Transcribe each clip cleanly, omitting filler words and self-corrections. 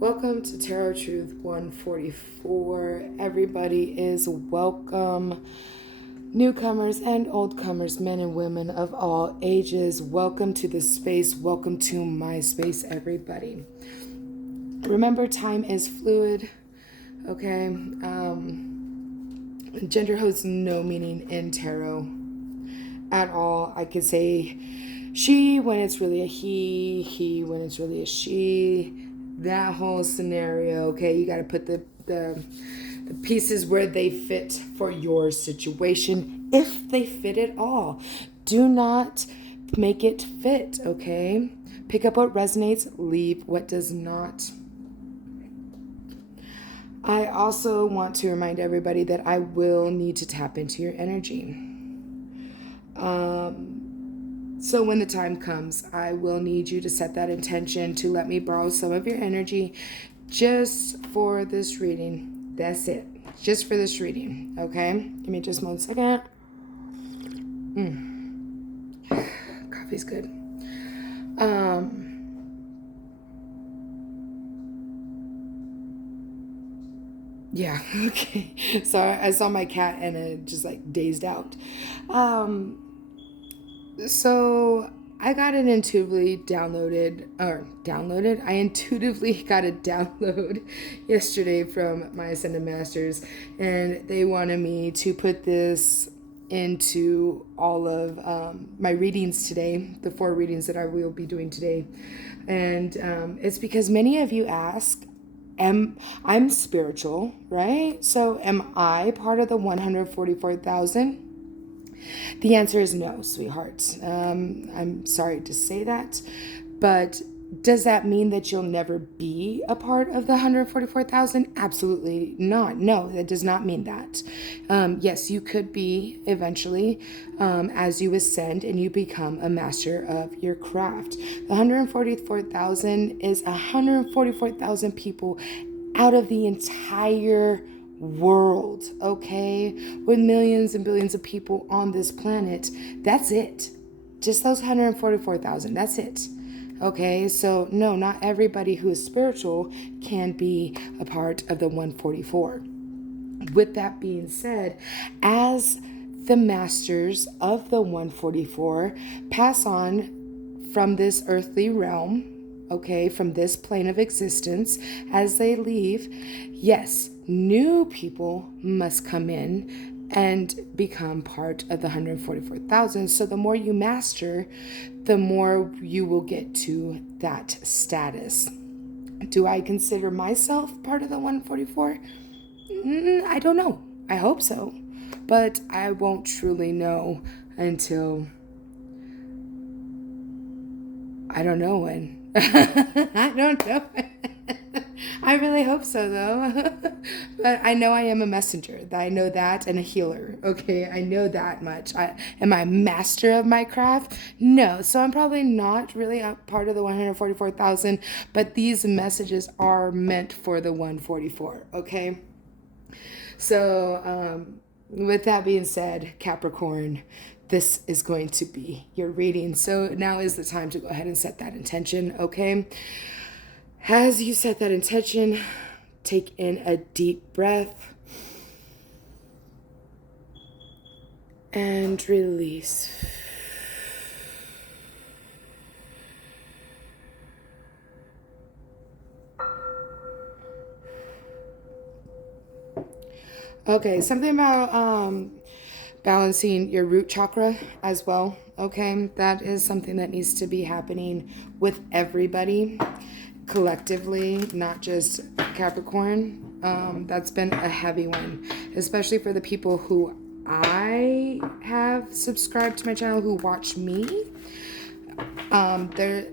Welcome to Tarot Truth 144. Everybody is welcome. Newcomers and oldcomers, men and women of all ages, welcome to the space. Welcome to my space, everybody. Remember, time is fluid, okay? Gender holds no meaning in tarot at all. I could say she when it's really a he when it's really a she. That whole scenario, okay? You got to put the pieces where they fit for your situation, if they fit at all. Do not make it fit, okay? Pick up what resonates, leave what does not. I also want to remind everybody that I will need to tap into your energy. So when the time comes, I will need you to set that intention to let me borrow some of your energy just for this reading. That's it. Just for this reading, okay? Give me just 1 second. Coffee's good. Yeah, okay. Sorry, I saw my cat and it just like dazed out. So I got it intuitively downloaded. I intuitively got a download yesterday from my Ascended Masters, and they wanted me to put this into all of my readings today, the 4 readings that I will be doing today. And it's because many of you ask, I'm spiritual, right? So am I part of the 144,000? The answer is no, sweetheart. I'm sorry to say that, but does that mean that you'll never be a part of the 144,000? Absolutely not. No, that does not mean that. Yes, you could be eventually as you ascend and you become a master of your craft. The 144,000 is 144,000 people out of the entire world, okay? With millions and billions of people on this planet. That's it. Just those 144,000. That's it. Okay, so no, not everybody who is spiritual can be a part of the 144. With that being said, as the masters of the 144 pass on from this earthly realm, okay, from this plane of existence, as they leave, yes, new people must come in and become part of the 144,000. So the more you master, the more you will get to that status. Do I consider myself part of the 144? I don't know. I hope so. But I won't truly know until I don't know when. I don't know. I really hope so, though. But I know I am a messenger. I know that, and a healer. Okay, I know that much. Am I a master of my craft? No. So I'm probably not really a part of the 144,000, but these messages are meant for the 144, okay? So with that being said, Capricorn, this is going to be your reading. So now is the time to go ahead and set that intention, okay? As you set that intention, take in a deep breath and release. Okay, something about balancing your root chakra as well, okay? That is something that needs to be happening with everybody collectively, not just Capricorn. That's been a heavy one, especially for the people who I have subscribed to my channel who watch me. There's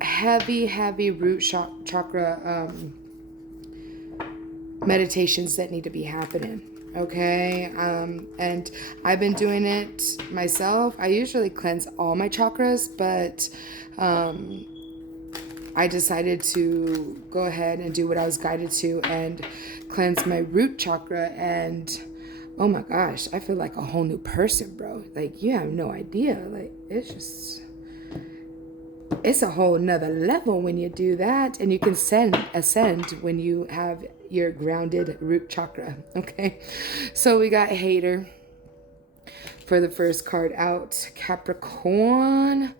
heavy root chakra meditations that need to be happening. Okay, and I've been doing it myself. I usually cleanse all my chakras, but I decided to go ahead and do what I was guided to and cleanse my root chakra, and oh my gosh, I feel like a whole new person, bro. Like, you have no idea. Like, it's just it's a whole nother level when you do that. And you can ascend when you have your grounded root chakra. Okay. So we got hater for the first card out. Capricorn,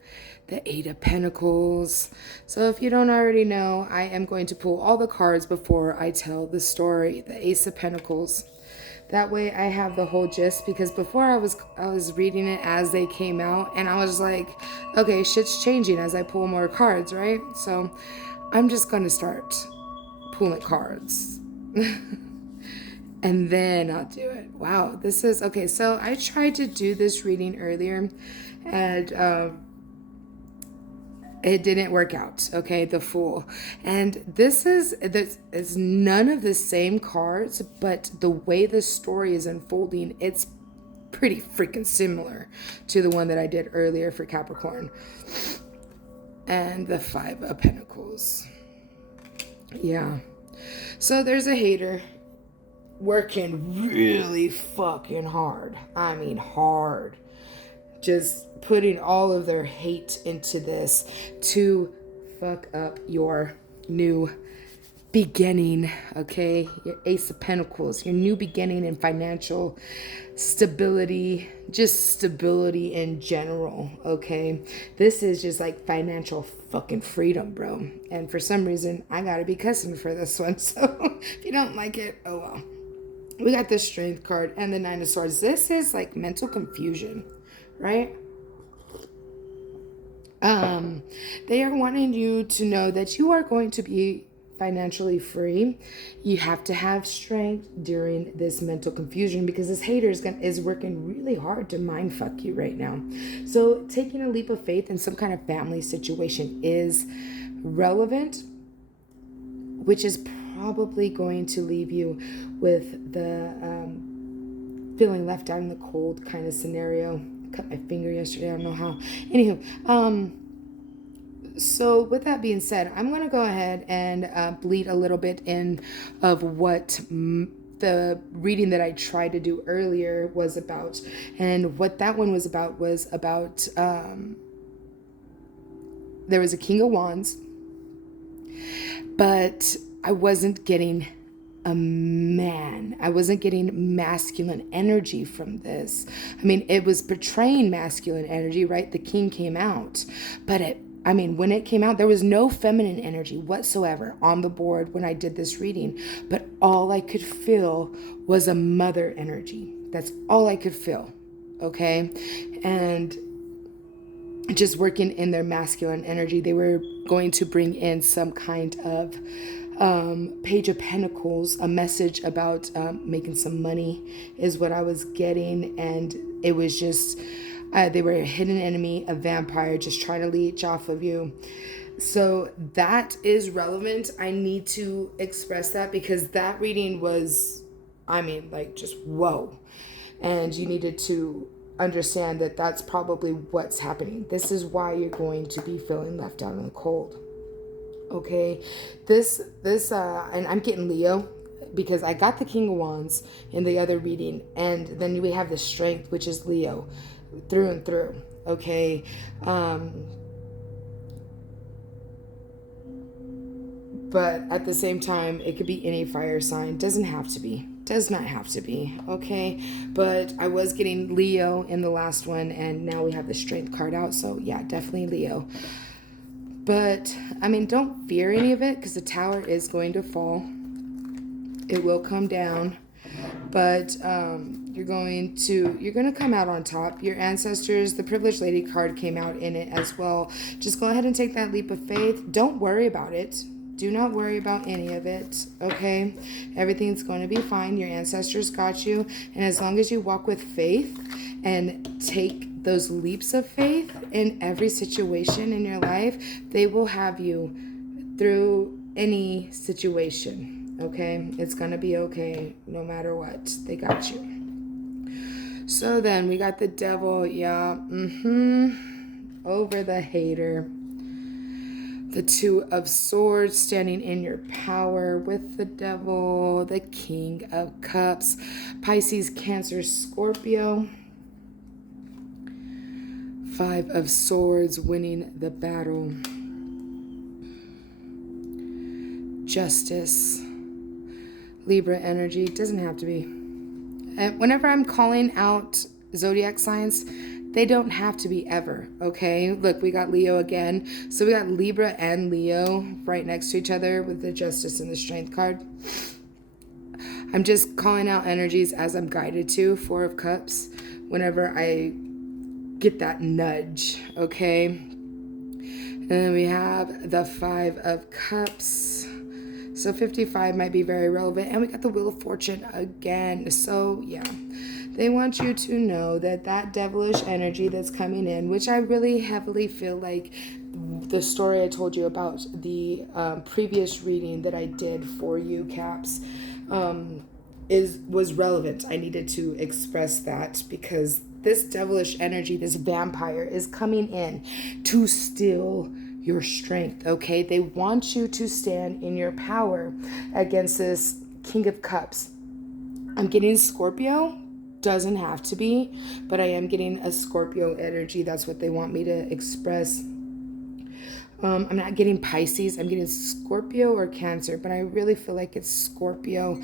the Eight of Pentacles. So if you don't already know, I am going to pull all the cards before I tell the story. The Ace of Pentacles. That way I have the whole gist, because before I was reading it as they came out, and I was like, okay, shit's changing as I pull more cards, right? So I'm just going to start pulling cards. And then I'll do it. Wow, this is, okay, so I tried to do this reading earlier, and it didn't work out, okay, the Fool. And this is none of the same cards, but the way the story is unfolding, it's pretty freaking similar to the one that I did earlier for Capricorn. And the Five of Pentacles. Yeah. So there's a hater working really fucking hard. I mean hard. Just putting all of their hate into this to fuck up your new beginning, okay? Your Ace of Pentacles, your new beginning in financial stability, just stability in general, okay? This is just like financial fucking freedom, bro. And for some reason, I gotta be cussing for this one. So if you don't like it, oh well. We got the Strength card and the Nine of Swords. This is like mental confusion, right? They are wanting you to know that you are going to be financially free. You have to have strength during this mental confusion, because this hater is working really hard to mind fuck you right now. So taking a leap of faith in some kind of family situation is relevant, which is probably going to leave you with the feeling left out in the cold kind of scenario. Cut my finger yesterday, I don't know how. Anywho, so with that being said, I'm going to go ahead and bleed a little bit in of what the reading that I tried to do earlier was about. And what that one was about there was a King of Wands, but I wasn't getting a man. I wasn't getting masculine energy from this. I mean, it was portraying masculine energy, right? The king came out, but when it came out, there was no feminine energy whatsoever on the board when I did this reading, but all I could feel was a mother energy. That's all I could feel, okay? And just working in their masculine energy, they were going to bring in some kind of Page of Pentacles, a message about making some money is what I was getting. And it was just, they were a hidden enemy, a vampire just trying to leech off of you. So that is relevant. I need to express that because that reading was, just whoa. And you needed to understand that that's probably what's happening. This is why you're going to be feeling left out in the cold. Okay, and I'm getting Leo because I got the King of Wands in the other reading, and then we have the Strength, which is Leo through and through. Okay, but at the same time, it could be any fire sign. Does not have to be. Okay, but I was getting Leo in the last one, and now we have the Strength card out, so yeah, definitely Leo. But, don't fear any of it, because the tower is going to fall. It will come down. But you're going to come out on top. Your ancestors, the Privileged Lady card came out in it as well. Just go ahead and take that leap of faith. Don't worry about it. Do not worry about any of it, okay? Everything's going to be fine. Your ancestors got you. And as long as you walk with faith and take those leaps of faith in every situation in your life, they will have you through any situation, okay? It's going to be okay no matter what. They got you. So then we got the Devil, yeah, over the hater. The Two of Swords standing in your power with the Devil, the King of Cups, Pisces, Cancer, Scorpio. Five of Swords winning the battle. Justice. Libra energy. Doesn't have to be. Whenever I'm calling out zodiac signs, they don't have to be ever, okay? Look, we got Leo again. So we got Libra and Leo right next to each other with the Justice and the Strength card. I'm just calling out energies as I'm guided to, Four of Cups, whenever I get that nudge, okay? And then we have the Five of Cups. So 55 might be very relevant. And we got the Wheel of Fortune again. So, yeah. They want you to know that that devilish energy that's coming in, which I really heavily feel like the story I told you about the previous reading that I did for you, Caps, was relevant. I needed to express that because this devilish energy, this vampire, is coming in to steal your strength, okay? They want you to stand in your power against this King of Cups. I'm getting Scorpio. Doesn't have to be, but I am getting a Scorpio energy. That's what they want me to express. I'm not getting Pisces. I'm getting Scorpio or Cancer, but I really feel like it's Scorpio.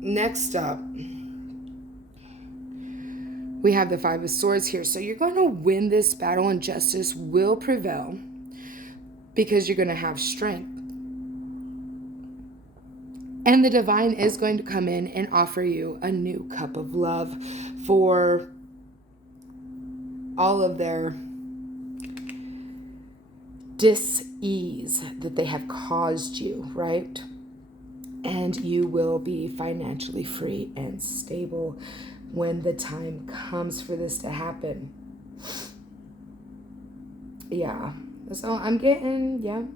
Next up, we have the Five of Swords here. So you're going to win this battle and justice will prevail because you're going to have strength. And the divine is going to come in and offer you a new cup of love for all of their dis-ease that they have caused you, right? And you will be financially free and stable when the time comes for this to happen. Yeah. So I'm getting,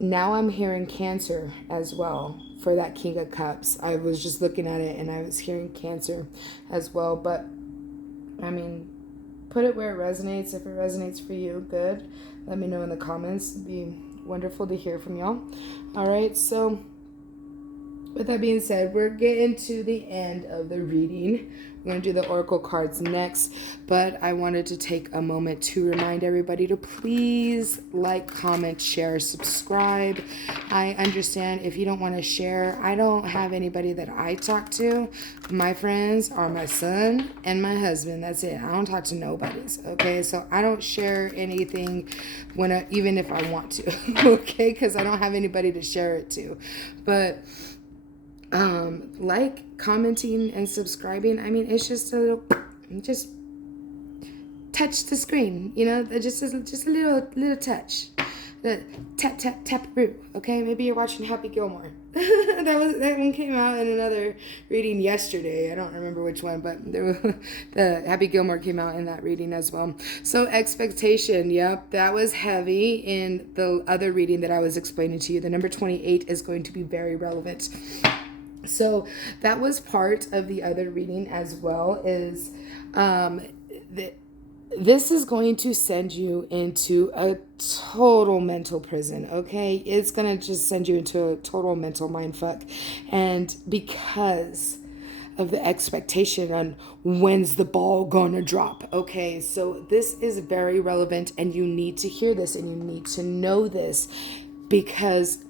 Now I'm hearing Cancer as well for that King of Cups. I was just looking at it and I was hearing Cancer as well. But, I mean, put it where it resonates. If it resonates for you, good. Let me know in the comments. It'd be wonderful to hear from y'all. All right, so with that being said, we're getting to the end of the reading. We're going to do the Oracle cards next, but I wanted to take a moment to remind everybody to please like, comment, share, subscribe. I understand if you don't want to share. I don't have anybody that I talk to. My friends are my son and my husband. That's it. I don't talk to nobody's, okay? So I don't share anything even if I want to, okay? Because I don't have anybody to share it to. But like, commenting, and subscribing, I mean, it's just a little, just touch the screen, just a little touch, the tap tap tap root, okay? Maybe you're watching Happy Gilmore. that one came out in another reading yesterday. I don't remember which one, but the Happy Gilmore came out in that reading as well. So expectation, yep, that was heavy in the other reading that I was explaining to you. The number 28 is going to be very relevant. So that was part of the other reading as well, is this is going to send you into a total mental prison, okay? It's going to just send you into a total mental mindfuck. And because of the expectation on when's the ball gonna drop, okay? So this is very relevant and you need to hear this and you need to know this, because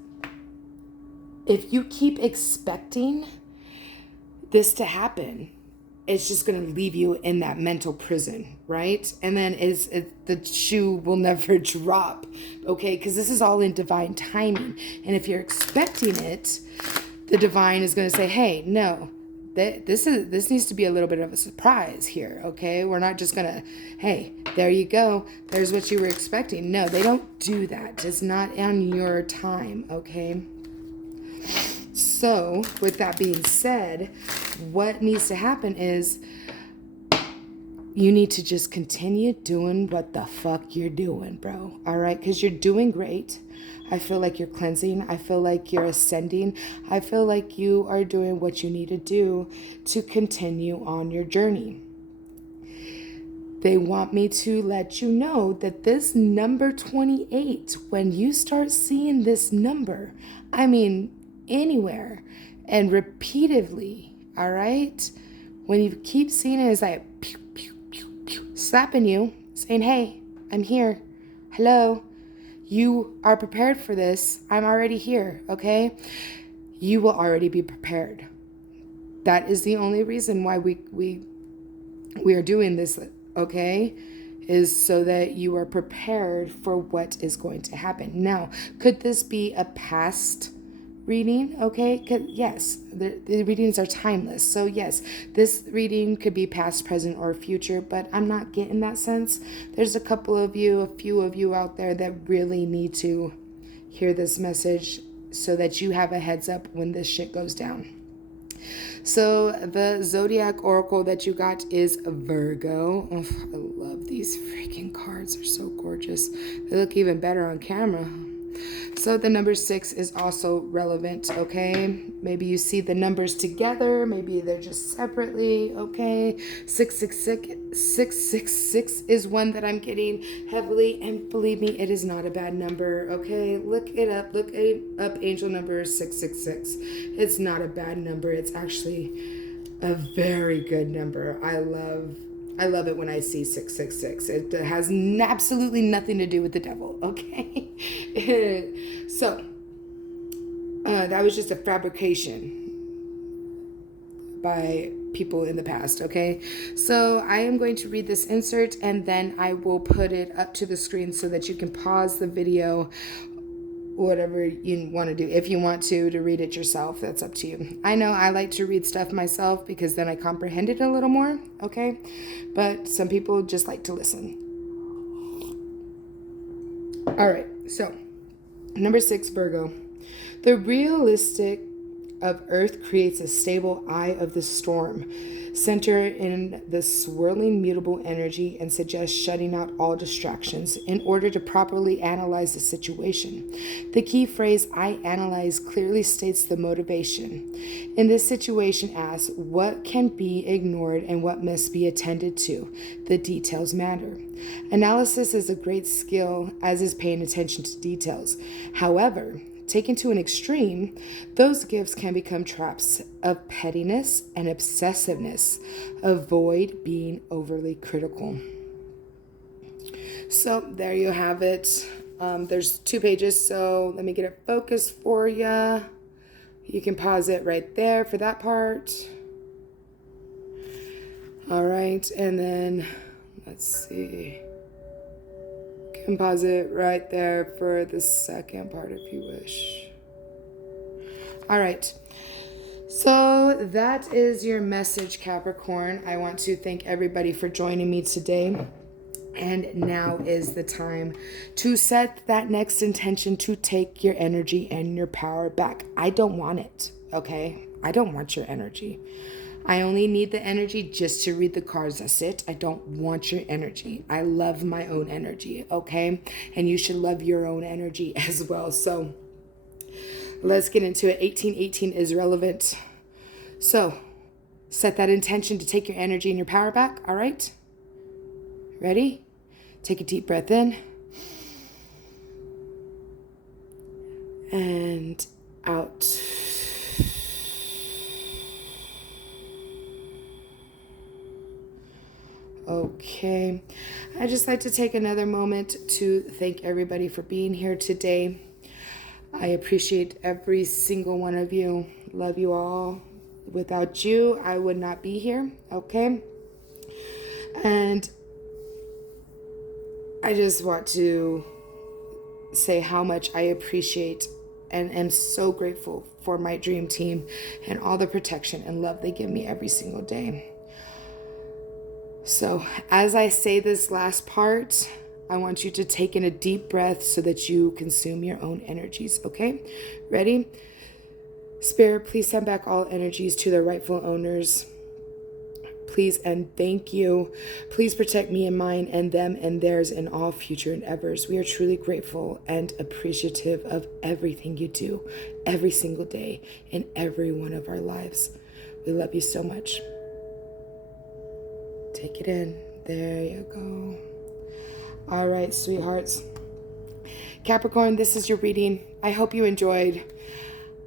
if you keep expecting this to happen, it's just going to leave you in that mental prison, right? And then the shoe will never drop, okay? Because this is all in divine timing. And if you're expecting it, the divine is going to say, hey, no, this needs to be a little bit of a surprise here, okay? We're not just going to, hey, there you go. There's what you were expecting. No, they don't do that. It's not on your time, okay? So, with that being said, what needs to happen is you need to just continue doing what the fuck you're doing, bro. All right? Because you're doing great. I feel like you're cleansing. I feel like you're ascending. I feel like you are doing what you need to do to continue on your journey. They want me to let you know that this number 28, when you start seeing this number, I mean, anywhere and repeatedly, all right? When you keep seeing it, it's like pew, pew, pew, pew, slapping you, saying, hey, I'm here. Hello. You are prepared for this. I'm already here, okay? You will already be prepared. That is the only reason why we are doing this, okay? Is so that you are prepared for what is going to happen. Now, could this be a past reading? Okay, yes, the readings are timeless. So yes, this reading could be past, present, or future, but I'm not getting that sense. There's a few of you out there that really need to hear this message so that you have a heads up when this shit goes down. So the zodiac oracle that you got is Virgo. Oh, I love these freaking cards. They're so gorgeous. They look even better on camera. So the number 6 is also relevant, okay? Maybe you see the numbers together. Maybe they're just separately, okay? 666 is one that I'm getting heavily. And believe me, it is not a bad number, okay? Look it up. Look it up, angel number 666. It's not a bad number. It's actually a very good number. I love it when I see 666. It has absolutely nothing to do with the devil, okay? So, that was just a fabrication by people in the past, okay? So I am going to read this insert and then I will put it up to the screen so that you can pause the video, whatever you want to do. If you want to read it yourself, that's up to you. I know I like to read stuff myself because then I comprehend it a little more, okay? But some people just like to listen. All right, so number 6, Virgo. The realistic of Earth creates a stable eye of the storm, center in the swirling mutable energy, and suggests shutting out all distractions in order to properly analyze the situation. The key phrase, I analyze, clearly states the motivation. In this situation, asks what can be ignored and what must be attended to. The details matter. Analysis is a great skill, as is paying attention to details. However, taken to an extreme, those gifts can become traps of pettiness and obsessiveness. Avoid being overly critical. So there you have it. There's 2 pages, so let me get it focused for you. You can pause it right there for that part. All right, and then let's see. And pause it right there for the second part if you wish. All right. So that is your message, Capricorn. I want to thank everybody for joining me today. And now is the time to set that next intention to take your energy and your power back. I don't want it, okay? I don't want your energy. I only need the energy just to read the cards. That's it. I don't want your energy. I love my own energy, okay? And you should love your own energy as well. So let's get into it. 1818 is relevant. So set that intention to take your energy and your power back, all right? Ready? Take a deep breath in. And out. Okay, I just like to take another moment to thank everybody for being here today. I appreciate every single one of you. Love you all. Without you, I would not be here, okay? And I just want to say how much I appreciate and am so grateful for my dream team and all the protection and love they give me every single day. So as I say this last part, I want you to take in a deep breath so that you consume your own energies, okay? Ready? Spirit, please send back all energies to their rightful owners. Please and thank you. Please protect me and mine and them and theirs in all future endeavors. We are truly grateful and appreciative of everything you do every single day in every one of our lives. We love you so much. Take it in. There you go. All right, sweethearts. Capricorn, this is your reading. I hope you enjoyed.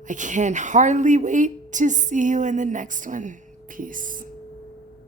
I can hardly wait to see you in the next one. Peace.